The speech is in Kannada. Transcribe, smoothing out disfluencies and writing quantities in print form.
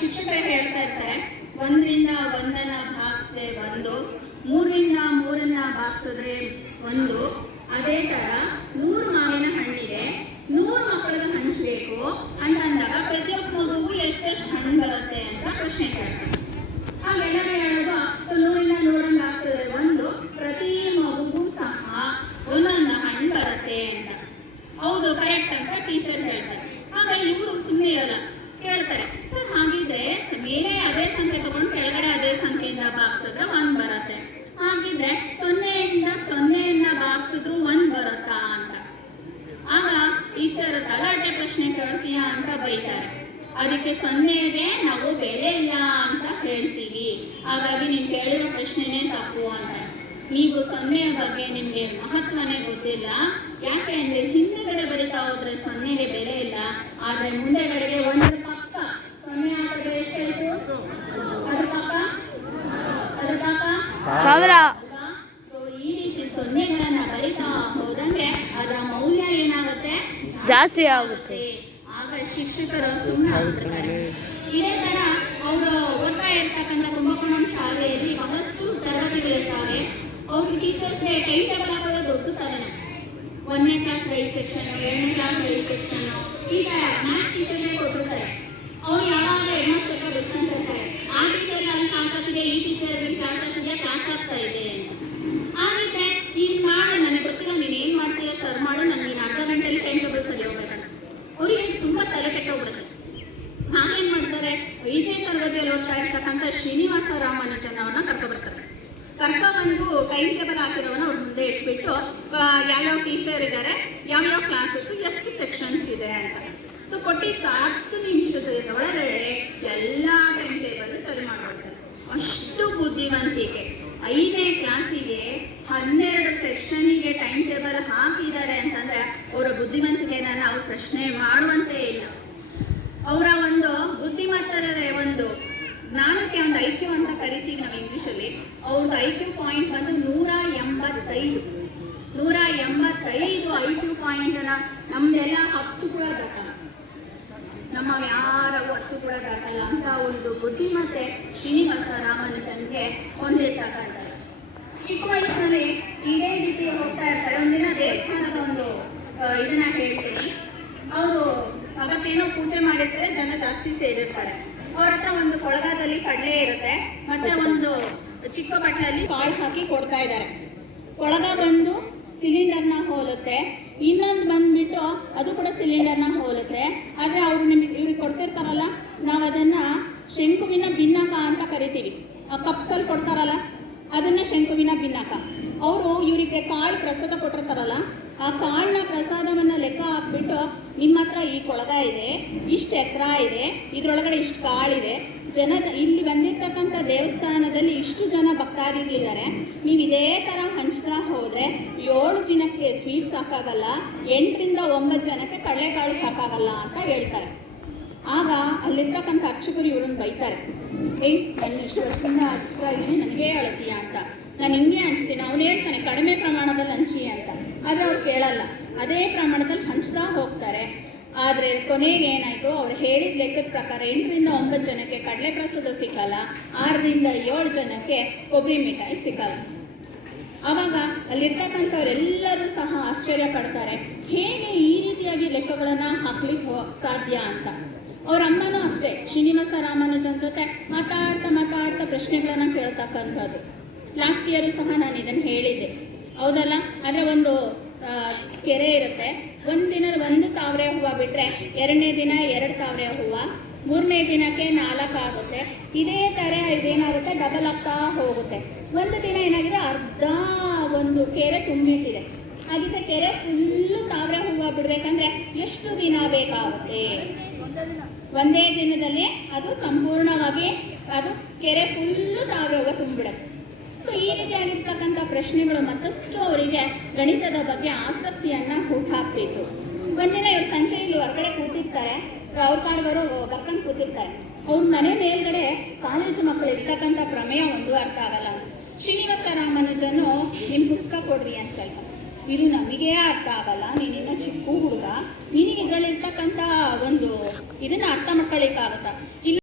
ಶಿಕ್ಷಕರು ಹೇಳ್ತಾ ಇರ್ತಾರೆ, 1ರಿಂದ 1ನ್ನ ಭಾಗಿಸಿದ್ರೆ 1, 3ರಿಂದ 3ನ್ನ ಭಾಗಿಸಿದ್ರೆ 1. ಅದೇ ತರ 100 ಮಾವಿನ ಹಣ್ಣಿದೆ, 100 ಮಕ್ಕಳಿಗೆ ಹಂಚಬೇಕು ಅಂತ ಅಂದಾಗ ಪ್ರತಿಯೊಬ್ಬ ಮಗುಗೂ ಎಷ್ಟೆಷ್ಟು ಹಣ್ಣು ಬರುತ್ತೆ ಅಂತ ಪ್ರಶ್ನೆ ಕೇಳ್ತಾರೆ. ಆಗ ಎಲ್ಲರೂ ಹೇಳೋದು, ಸೊ 100ರಿಂದ 100ನ್ನ ಭಾಗಿಸಿದ್ರೆ 1, ಪ್ರತಿ ಮಗುಗೂ ಸಹ ಒಂದೊಂದು ಹಣ್ಣು ಬರುತ್ತೆ ಅಂತ. ಹೌದು, ಕರೆಕ್ಟ್ ಅಂತ ಟೀಚರ್ ಹೇಳ್ತಾರೆ. ಆಗ ಇವರು ಸುಮ್ಮನೆ ಇರಲ್ಲ, ಕೇಳ್ತಾರೆ, ಸರ್ ಹಾಗಿದ್ರೆ ಮೇಲೆ ಅದೇ ಸಂಖ್ಯೆ ತಗೊಂಡು ಕೆಳಗಡೆ ಅದೇ ಸಂಖ್ಯೆಯಿಂದ ಭಾಗಿಸಿದ್ರೆ 1 ಬರುತ್ತೆ, ಹಾಗಿದ್ರೆ 0ಯಿಂದ ಭಾಗಿಸಿದ್ರು 1 ಬರುತ್ತಾ ಅಂತ. ಆಗ ಟೀಚರ್ ಗಲಾಟೆ ಪ್ರಶ್ನೆ ಕೇಳ್ತೀಯಾ ಅಂತ ಬೈತಾರೆ. ಅದಕ್ಕೆ 0ಗೆ ನಾವು ಬೆಲೆ ಇಲ್ಲ ಅಂತ ಹೇಳ್ತೀವಿ, ಹಾಗಾಗಿ ನೀವು ಕೇಳಿರೋ ಪ್ರಶ್ನೆನೇ ತಪ್ಪು ಅಂತ. ನೀವು 0 ಬಗ್ಗೆ ನಿಮಗೆ ಮಹತ್ವನೇ ಗೊತ್ತಿಲ್ಲ. ಯಾಕೆ ಅಂದ್ರೆ ಹಿಂದೆಗಡೆ ಬರೀತಾ ಹೋದ್ರೆ 0ಗೆ ಬೆಲೆ ಇಲ್ಲ, ಆದ್ರೆ ಮುಂದೆಗಡೆಗೆ 1 ಪಕ್ಕ 0 ಹಾಕಿದ್ರೆ ಎಷ್ಟಾಯ್ತು? ಅದ್ರ ಪಕ್ಕ 1000. ಸೊ ಈ ರೀತಿ 0ಗಳನ್ನ ಬರೀತಾ ಹೋದಂಗೆ ಅದರ ಮೌಲ್ಯ ಏನಾಗುತ್ತೆ? ಜಾಸ್ತಿ ಆಗುತ್ತೆ. ಆಗ ಶಿಕ್ಷಕರು ಸುಮ್ಮನೆ ಆಗ್ತಾರೆ. ಇದೇ ತರ ಅವರು ಓದ್ತಾ ಇರ್ತಕ್ಕಂಥ ಕುಂಭಕೋಣಂ ಶಾಲೆಯಲ್ಲಿ ಬಹಳಷ್ಟು ತರಗತಿಗಳಿರ್ತಾವೆ. ಅವ್ರ ಟೀಚರ್ಸ್ಗೆ ಟೈಮ್ ಟೇಬಲ್ ಹಾಕೋದು ದೊಡ್ಡ ತಲೆನ. 1ನೇ ಕ್ಲಾಸ್ ಐ ಸೆಕ್ಷನ್, 2ನೇ ಕ್ಲಾಸ್ ಐ ಸೆಕ್ಷನ್, ಈಗ ಮ್ಯಾಥ್ಸ್ ಟೀಚರ್ಗೆ ಕೊಟ್ಟಿರ್ತಾರೆ. ಅವ್ರು ಯಾವಾಗ ಹೆಡ್ಮಾಸ್ಟರ್ ಡಿಸ್ಕಂತಿರ್ತಾರೆ, ಆ ಟೀಚರ್ಗೆ ಅಲ್ಲಿ ಕ್ಲಾಸ್ ಆಗ್ತಿದೆ, ಈ ಟೀಚರ್ಗೆ ಕ್ಲಾಸ್ ಆಗ್ತಿದೆ, ಕ್ಲಾಸ್ ಆಗ್ತಾ ಇದೆ ಅಂತ. ಹಾಗಿದ್ರೆ ಈಗ ಮಾಡು, ನನಗೆ ಗೊತ್ತಿಲ್ಲ ನೀನು ಏನು ಮಾಡ್ತೀಯ ಸರ್, ಮಾಡು, ನನಗೆ ನೀನು ಅರ್ಧ ಗಂಟೆಯಲ್ಲಿ ಟೈಮ್ ಟೇಬಲ್ ಸರಿ ಹೋಗ್ಬೇಕಂತ. ಅವರಿಗೆ ತುಂಬಾ ತಲೆ ಕೆಟ್ಟೋಗ್ಬಿಡುತ್ತೆ. ನಾವೇನ್ ಮಾಡ್ತಾರೆ, 5ನೇ ತರಗತಿಯಲ್ಲಿ ಓದ್ತಾ ಇರ್ತಕ್ಕಂಥ ಶ್ರೀನಿವಾಸ ರಾಮಾನುಜನ್ ಅವ್ರನ್ನ ಕರ್ಕೊಬರ್ತಾರೆ. ಕರ್ಕೊಬಂದು ಟೈಮ್ ಟೇಬಲ್ ಹಾಕಿರೋನ ಅವ್ರ ಮುಂದೆ ಇಟ್ಬಿಟ್ಟು ಯಾವ್ಯಾವ ಟೀಚರ್ ಇದ್ದಾರೆ, ಯಾವ್ಯಾವ ಕ್ಲಾಸಸ್, ಎಷ್ಟು ಸೆಕ್ಷನ್ಸ್ ಇದೆ ಅಂತ. ಸೊ ಕೊಟ್ಟಿದ್ದ 10 ನಿಮಿಷದ ಒಳಗಡೆ ಎಲ್ಲ ಟೈಮ್ ಟೇಬಲ್ ಸರಿ ಮಾಡ್ಕೊಡ್ತಾರೆ. ಅಷ್ಟು ಬುದ್ಧಿವಂತಿಕೆ. 5ನೇ ಕ್ಲಾಸಿಗೆ 12 ಸೆಕ್ಷನಿಗೆ ಟೈಮ್ ಟೇಬಲ್ ಹಾಕಿದ್ದಾರೆ ಅಂತಂದ್ರೆ ಅವರ ಬುದ್ಧಿವಂತಿಕೆನ ನಾವು ಪ್ರಶ್ನೆ ಮಾಡುವಂತೆ ಇಲ್ಲ. ಅವರ ಒಂದು ಬುದ್ಧಿಮತ್ತದ ಒಂದು ಜ್ಞಾನಕ್ಕೆ ಒಂದು ಐಕ್ಯೂ ಅಂತ ಕರಿತೀವಿ ನಾವು ಇಂಗ್ಲಿಷಲ್ಲಿ. ಅವ್ರದ್ದು ಐಕ್ಯೂ ಪಾಯಿಂಟ್ ಬಂದು 185. 185 ಐಕ್ಯೂ ಪಾಯಿಂಟನ್ನ ನಮ್ದೆಲ್ಲ 10 ಕೂಡ ದಾಟಲ್ಲ, ನಮ್ಮ ಯಾರವು 10 ಕೂಡ ದಾಟಲ್ಲ ಅಂತ ಒಂದು ಬುದ್ಧಿಮತ್ತೆ ಶ್ರೀನಿವಾಸ ರಾಮಾನುಜನ್ಗೆ ಹೊಂದಿರ್ತಕ್ಕಂಥದ್ದು. ಚಿಕ್ಕ ವಯಸ್ಸಿನಲ್ಲಿ ಇದೇ ರೀತಿ ಹೋಗ್ತಾ ಇರ್ತಾರೆ. ಒಂದಿನ ದೇವಸ್ಥಾನದ ಒಂದು ಇದನ್ನ ಹೇಳ್ತೀನಿ. ಅವರು ಅವತ್ತೇನೋ ಪೂಜೆ ಮಾಡಿರ್ತಾರೆ, ಜನ ಜಾಸ್ತಿ ಸೇರಿರ್ತಾರೆ. ಅವ್ರ ಹತ್ರ ಒಂದು ಕೊಳಗದಲ್ಲಿ ಕಡಲೆ ಇರುತ್ತೆ, ಮತ್ತೆ ಒಂದು ಚಿಕ್ಕ ಬಟ್ಲಲ್ಲಿ ಕಾಳು ಹಾಕಿ ಕೊಡ್ತಾ ಇದ್ದಾರೆ. ಕೊಳಗ ಬಂದು ಸಿಲಿಂಡರ್ನ ಹೋಲುತ್ತೆ, ಇನ್ನೊಂದು ಬಂದ್ಬಿಟ್ಟು ಅದು ಕೂಡ ಸಿಲಿಂಡರ್ನ ಹೋಲುತ್ತೆ. ಆದ್ರೆ ಅವರು ಇವ್ರಿಗೆ ಕೊಡ್ತಿರ್ತಾರಲ್ಲ, ನಾವು ಅದನ್ನ ಶಂಕುವಿನ ಭಿನ್ನಕ ಅಂತ ಕರಿತೀವಿ. ಆ ಕಪ್ಸಲ್ಲಿ ಕೊಡ್ತಾರಲ್ಲ ಅದನ್ನ ಶಂಕುವಿನ ಭಿನ್ನಕ. ಅವರು ಇವರಿಗೆ ಕಾಳು ಪ್ರಸಾದ ಕೊಟ್ಟಿರ್ತಾರಲ್ಲ, ಆ ಕಾಳಿನ ಪ್ರಸಾದವನ್ನ ಲೆಕ್ಕ ಹಾಕ್ಬಿಟ್ಟು, ನಿಮ್ಮ ಹತ್ರ ಈ ಕೊಳಗ ಇದೆ, ಇಷ್ಟು ಎಕರ ಇದೆ, ಇದ್ರೊಳಗಡೆ ಇಷ್ಟು ಕಾಳಿದೆ, ಇಲ್ಲಿ ಬಂದಿರ್ತಕ್ಕಂಥ ದೇವಸ್ಥಾನದಲ್ಲಿ ಇಷ್ಟು ಜನ ಭಕ್ತಾದಿಗಳಿದ್ದಾರೆ, ನೀವು ಇದೇ ತರ ಹಂಚ್ತಾ ಹೋದ್ರೆ 7 ಜನಕ್ಕೆ ಸ್ವೀಟ್ ಸಾಕಾಗಲ್ಲ, 8ರಿಂದ 9 ಜನಕ್ಕೆ ಕಡಲೆಕಾಳು ಸಾಕಾಗಲ್ಲ ಅಂತ ಹೇಳ್ತಾರೆ. ಆಗ ಅಲ್ಲಿರ್ತಕ್ಕಂಥ ಅರ್ಚಕರು ಇವ್ರನ್ನ ಬೈತಾರೆ, ನಾನು ಇಷ್ಟು ವರ್ಷದಿಂದ ಅರ್ಚಕರಾಗಿದ್ದೀನಿ, ನನಗೇ ಹೇಳ್ತೀಯ ಅಂತ. ನಾನು ಹಿಂಗೆ ಹಂಚ್ತೀನಿ, ಅವನು ಹೇಳ್ತಾನೆ ಕಡಿಮೆ ಪ್ರಮಾಣದಲ್ಲಿ ಹಂಚಿ ಅಂತ. ಆದರೆ ಅವ್ರು ಕೇಳಲ್ಲ, ಅದೇ ಪ್ರಮಾಣದಲ್ಲಿ ಹಂಚ್ತಾ ಹೋಗ್ತಾರೆ. ಆದರೆ ಕೊನೆಗೆ ಏನಾಯಿತು, ಅವ್ರು ಹೇಳಿದ ಲೆಕ್ಕದ ಪ್ರಕಾರ 8ರಿಂದ 9 ಜನಕ್ಕೆ ಕಡಲೆ ಪ್ರಸಾದ ಸಿಕ್ಕಲ್ಲ, 6ರಿಂದ 7 ಜನಕ್ಕೆ ಕೊಬ್ಬರಿ ಮಿಠಾಯಿ ಸಿಕ್ಕಲ್ಲ. ಆವಾಗ ಅಲ್ಲಿರ್ತಕ್ಕಂಥವ್ರೆಲ್ಲರೂ ಸಹ ಆಶ್ಚರ್ಯ ಪಡ್ತಾರೆ, ಹೇಗೆ ಈ ರೀತಿಯಾಗಿ ಲೆಕ್ಕಗಳನ್ನು ಹಾಕ್ಲಿಕ್ಕೆ ಸಾಧ್ಯ ಅಂತ. ಅವ್ರ ಅಮ್ಮನೂ ಅಷ್ಟೇ ಶ್ರೀನಿವಾಸ ರಾಮಾನುಜನ್ ಜೊತೆ ಮಾತಾಡ್ತಾ ಪ್ರಶ್ನೆಗಳನ್ನ ಕೇಳ್ತಕ್ಕಂಥದ್ದು. ಲಾಸ್ಟ್ ಇಯರ್ ಸಹ ನಾನು ಇದನ್ನು ಹೇಳಿದ್ದೆ, ಹೌದಲ್ಲ. ಆದರೆ ಒಂದು ಕೆರೆ ಇರುತ್ತೆ, ಒಂದು ದಿನದ 1 ತಾವರೆ ಹೂವು ಬಿಟ್ಟರೆ 2ನೇ ದಿನ 2 ತಾವರೆ ಹೂವು, 3ನೇ ದಿನಕ್ಕೆ 4 ಆಗುತ್ತೆ. ಇದೇ ಥರ ಇದೇನಾಗುತ್ತೆ, ಡಬಲ್ ಆಗ್ತಾ ಹೋಗುತ್ತೆ. ಒಂದು ದಿನ ಏನಾಗಿದೆ, ಅರ್ಧ ಒಂದು ಕೆರೆ ತುಂಬಿಟ್ಟಿದೆ. ಹಾಗಿದ್ರೆ ಕೆರೆ ಫುಲ್ಲು ತಾವರೆ ಹೂವು ಬಿಡಬೇಕಂದ್ರೆ ಎಷ್ಟು ದಿನ ಬೇಕಾಗುತ್ತೆ? ಒಂದೇ ದಿನದಲ್ಲಿ ಅದು ಸಂಪೂರ್ಣವಾಗಿ ಅದು ಕೆರೆ ಫುಲ್ಲು ತಾವರೆ ಹೂವು ತುಂಬಿಡುತ್ತೆ. ಸೊ ಈ ರೀತಿಯಾಗಿರ್ತಕ್ಕಂಥ ಪ್ರಶ್ನೆಗಳು ಮತ್ತಷ್ಟು ಅವರಿಗೆ ಗಣಿತದ ಬಗ್ಗೆ ಆಸಕ್ತಿಯನ್ನು ಹುಟ್ಟಾಕ್ತಿತ್ತು. ಒಂದಿನ ಇವ್ರು ಸಂಜೆಯಲ್ಲಿ ಹೊರಗಡೆ ಕೂತಿರ್ತಾರೆ, ಅವ್ರ ಪಾಡ್ಗವರು ಬರ್ಕೊಂಡು ಕೂತಿರ್ತಾರೆ. ಅವ್ರ ಮನೆ ಮೇಲ್ಗಡೆ ಕಾಲೇಜು ಮಕ್ಕಳು ಇರ್ತಕ್ಕಂಥ ಪ್ರಮೇಯ ಒಂದು ಅರ್ಥ ಆಗಲ್ಲ. ಶ್ರೀನಿವಾಸ ರಾಮಾನುಜನು ನಿಮ್ಮ ಪುಸ್ತಕ ಕೊಡ್ರಿ ಅಂತ ಹೇಳ್ತಾರೆ. ಇದು ನಮಗೇ ಅರ್ಥ ಆಗಲ್ಲ, ನೀನಿನ್ನ ಚಿಕ್ಕ ಹುಡುಗ, ನಿನಗೆ ಇದರಲ್ಲಿರ್ತಕ್ಕಂಥ ಒಂದು ಇದನ್ನು ಅರ್ಥ ಮಾಡ್ಕೊಳ್ಳಿಕ್ಕಾಗತ್ತಾ? ಇಲ್ಲ